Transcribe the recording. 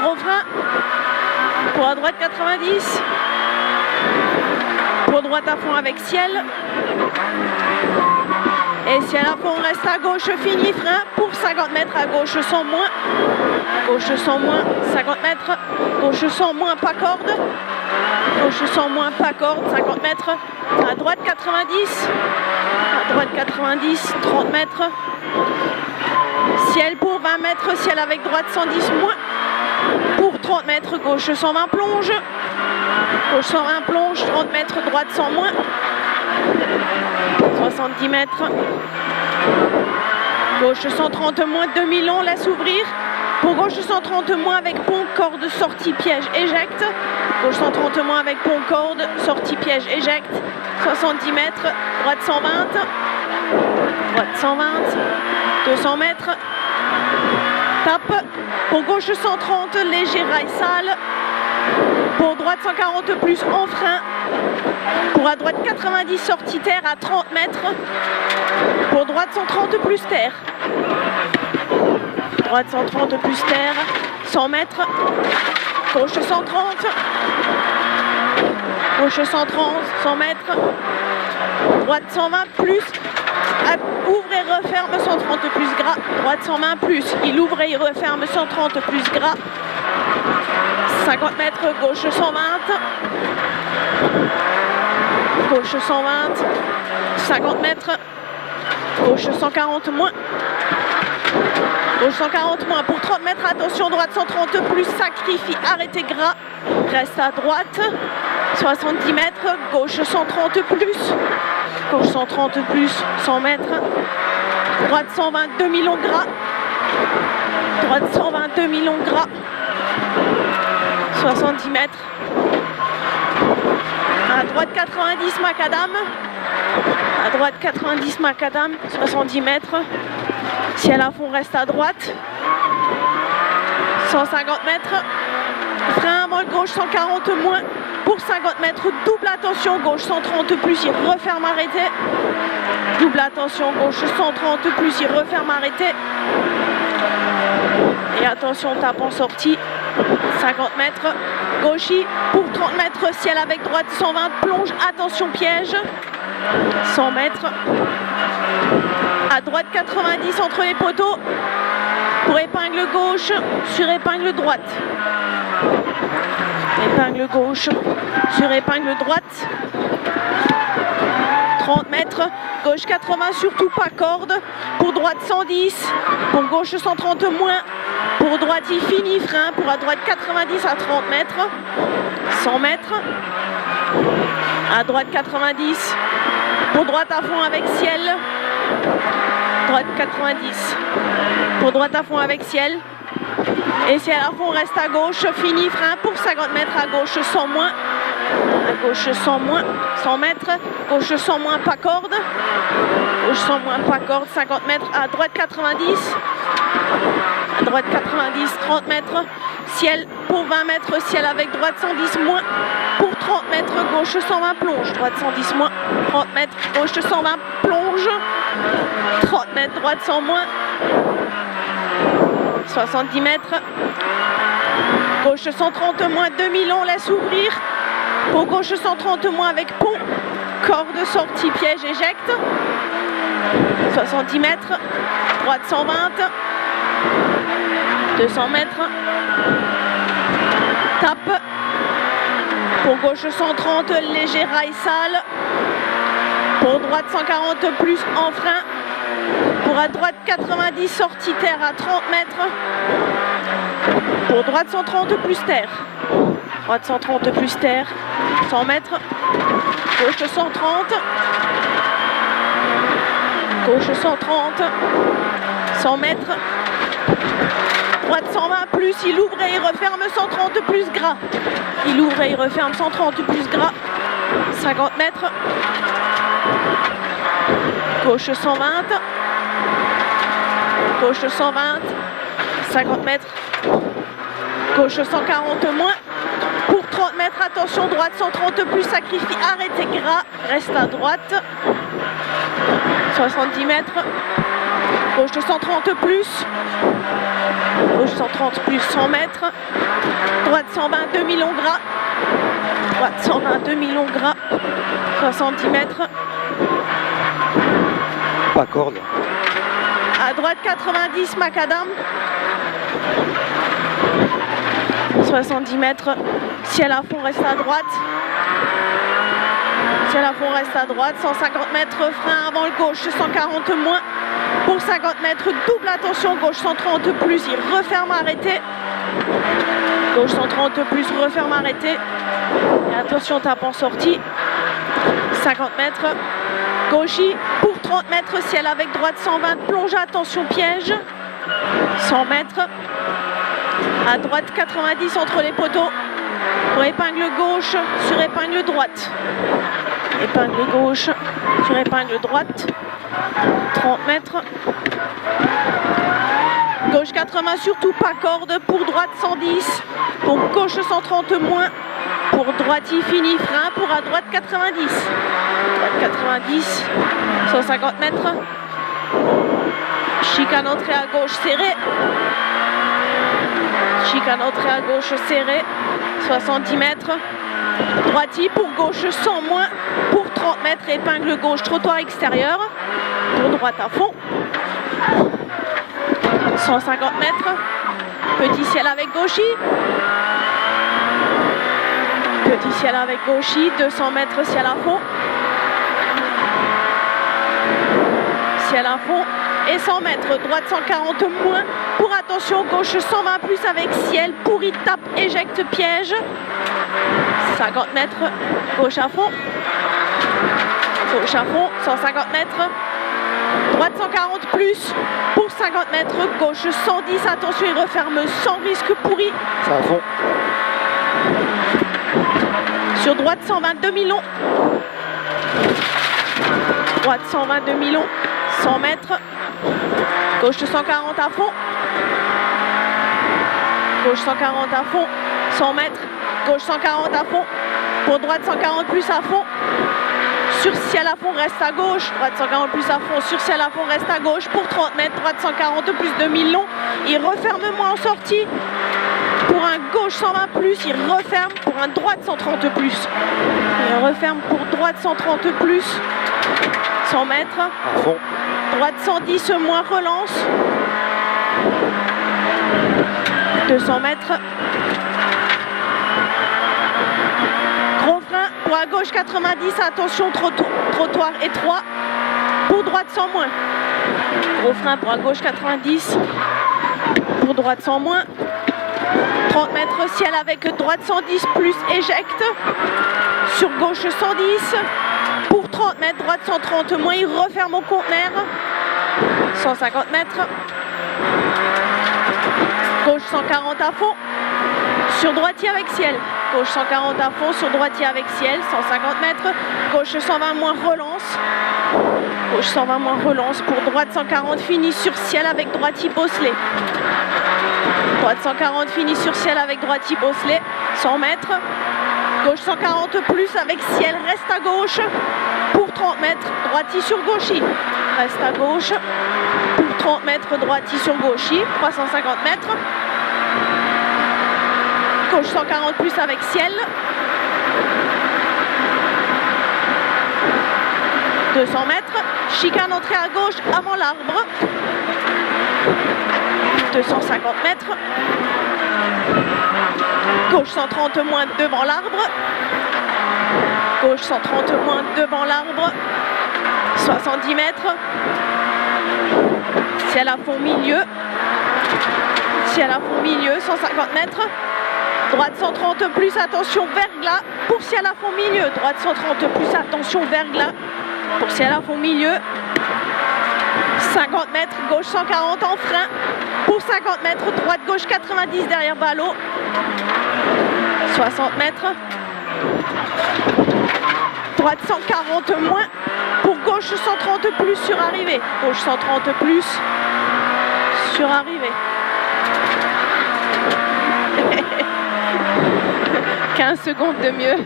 gros frein. Pour à droite 90. Pour droite à fond avec ciel. Et ciel à fond, reste à gauche, fini, frein pour 50 mètres, à gauche sans moins. Gauche sans moins, 50 mètres. Gauche sans moins, pas corde. Gauche sans moins, pas corde, 50 mètres. À droite 90. À droite 90, 30 mètres. Ciel pour 20 mètres, ciel avec droite 110 moins. Pour 30 mètres, gauche 120 plonge. Gauche 120 plonge, 30 mètres, droite 100 moins. 70 mètres. Gauche 130 moins, demi-long, laisse ouvrir. Pour gauche 130 moins avec pont, corde, sortie, piège, éjecte. Gauche 130 moins avec pont, corde, sortie, piège, éjecte. 70 mètres, droite 120. Droite 120. 200 mètres. Tape. Pour gauche 130, léger rail sale. Pour droite 140 plus en frein. Pour à droite 90, sortie terre à 30 mètres. Pour droite 130 plus terre. Droite 130 plus terre, 100 mètres. Gauche 130. Gauche 130, 100 mètres. Droite 120 plus. Ouvre et referme 130 plus gras. Droite 120 plus. Il ouvre et il referme 130 plus gras. 50 mètres, gauche 120. Gauche 120. 50 mètres. Gauche 140 moins. Gauche 140 moins. Pour 30 mètres, attention, droite 130 plus. Sacrifie, arrêtez gras. Reste à droite. 70 mètres. Gauche 130 plus. Gauche 130 plus. 100 mètres. Droite 120, demi-long gras. Droite 120, demi-long gras. 70 mètres. À droite 90 macadam. À droite 90 macadam. 70 mètres. Ciel à fond, reste à droite. 150 mètres. Frein avant gauche 140 moins. Pour 50 mètres, double attention, gauche 130 plus, il referme, arrêté. Double attention, gauche 130 plus, il referme, arrêté. Et attention, tape en sortie. 50 mètres. Gauchy pour 30 mètres, ciel avec droite 120, plonge, attention piège. 100 mètres. À droite 90 entre les poteaux. Pour épingle gauche, sur épingle droite. Épingle gauche, sur épingle droite. 30 mètres, gauche 80, surtout pas corde. Pour droite 110, pour gauche 130 moins. Pour droite il finit, frein. Pour à droite 90 à 30 mètres. 100 mètres. À droite 90. Pour droite à fond avec ciel. Droite 90. Pour droite à fond avec ciel. Et ciel à fond, reste à gauche, fini, frein pour 50 mètres, à gauche 100 moins. À gauche 100 moins, 100 mètres. Gauche 100 moins, pas corde. Gauche 100 moins, pas corde, 50 mètres. À droite 90. À droite 90, 30 mètres. Ciel pour 20 mètres, ciel avec droite 110 moins. Pour 30 mètres, gauche 120 plonge. Droite 110 moins, 30 mètres. Gauche 120 plonge. 30 mètres, droite 100 moins. 70 mètres. Gauche 130 moins, demi-long, laisse ouvrir. Pour gauche 130 moins avec pont. Corde, sortie, piège, éjecte. 70 mètres. Droite 120. 200 mètres. Tape. Pour gauche 130, léger rail sale. Pour droite 140 plus en frein. Pour à droite 90, sortie terre à 30 mètres. Pour droite 130 plus terre. Droite 130 plus terre. 100 mètres. Gauche 130. Gauche 130. 100 mètres. Droite 120 plus, il ouvre et il referme 130 plus gras. Il ouvre et il referme 130 plus gras. 50 mètres. Gauche 120. Gauche 120. 50 mètres. Gauche 140 moins. Pour 30 mètres, attention, droite 130 plus, sacrifie, arrêtez gras, reste à droite. 70 mètres. Gauche 230 plus. Gauche 130 plus 100 mètres. Droite 120 demi-long gras. Droite 120 demi-long gras. 70 mètres. Pas corde. À droite 90 macadam. 70 mètres. Ciel à fond, reste à droite. Ciel à fond, reste à droite. 150 mètres, frein avant le gauche, 140 moins. Pour 50 mètres, double attention, gauche 130 plus, il referme, arrêté. Gauche 130 plus, referme, arrêté. Et attention, tape en sortie. 50 mètres. Gauchy pour 30 mètres, ciel avec droite 120, plonge, attention, piège. 100 mètres. À droite 90 entre les poteaux. Pour épingle gauche sur épingle droite. Épingle gauche sur épingle droite. 30 mètres. Gauche 80, surtout pas corde. Pour droite 110. Pour gauche 130 moins. Pour droite il finit, frein. Pour à droite 90. Droite 90. 150 mètres. Chicane entrée à gauche serrée. Chicane entrée à gauche serrée. 70 mètres. Droitier pour gauche 100 moins. Pour 30 mètres, épingle gauche, trottoir extérieur. Pour droite à fond. 150 mètres. Petit ciel avec Gauchy. Petit ciel avec Gauchy. 200 mètres, ciel à fond. Ciel à fond. Et 100 mètres, droite 140 moins. Pour attention, gauche 120 plus avec ciel. Pour il tape, éjecte, piège. 50 mètres, gauche à fond. Gauche à fond, 150 mètres. Droite 140 plus. Pour 50 mètres, gauche 110. Attention, il referme sans risque pourri. Ça à fond. Sur droite 120 demi-long. Droite 120 demi-long. 100 mètres. Gauche 140 à fond. Gauche 140 à fond. 100 mètres. Gauche 140 à fond. Pour droite 140 plus à fond. Sur ciel à fond, reste à gauche. Droite 140 plus à fond. Sur ciel à fond, reste à gauche. Pour 30 mètres, droite 140 plus demi-long. Il referme moins en sortie. Pour un gauche 120 plus, il referme. Pour un droite 130 plus. Il referme pour droite 130 plus. 100 mètres. À fond. Droite 110 moins, relance. 200 mètres. Gros frein pour à gauche 90, attention, trottoir étroit. Pour droite 100 moins. Gros frein pour à gauche 90. Pour droite 100 moins. 30 mètres, ciel avec droite 110 plus, éjecte. Sur gauche 110. Pour 30 mètres, droite 130 moins, il referme au conteneur. 150 mètres. Gauche 140 à fond. Sur droitier avec ciel. Gauche 140 à fond, sur droitier avec ciel. 150 mètres. Gauche 120 moins, relance. Gauche 120 moins, relance. Pour droite 140, finit sur ciel avec droitier bosselé. Droite 140, finit sur ciel avec droitier bosselé. 100 mètres. Gauche 140 plus avec ciel, reste à gauche. Pour 30 mètres, droitier sur gauchy. Reste à gauche. Pour 30 mètres, droitier sur gauchy. 350 mètres. Gauche 140 plus avec ciel. 200 mètres. Chicane entrée à gauche avant l'arbre. 250 mètres. Gauche 130 moins devant l'arbre. Gauche 130 moins devant l'arbre. 70 mètres. Ciel à fond milieu. Ciel à fond milieu, 150 mètres. Droite 130 plus, attention, verglas. Pour ciel à fond milieu. Droite 130 plus, attention, verglas. Pour ciel à fond milieu. 50 mètres, gauche 140 en frein. Pour 50 mètres, droite gauche 90 derrière ballot. 60 mètres. Droite 140 moins. Pour gauche 130 plus sur arrivée. Gauche 130 plus sur arrivée. 15 secondes de mieux.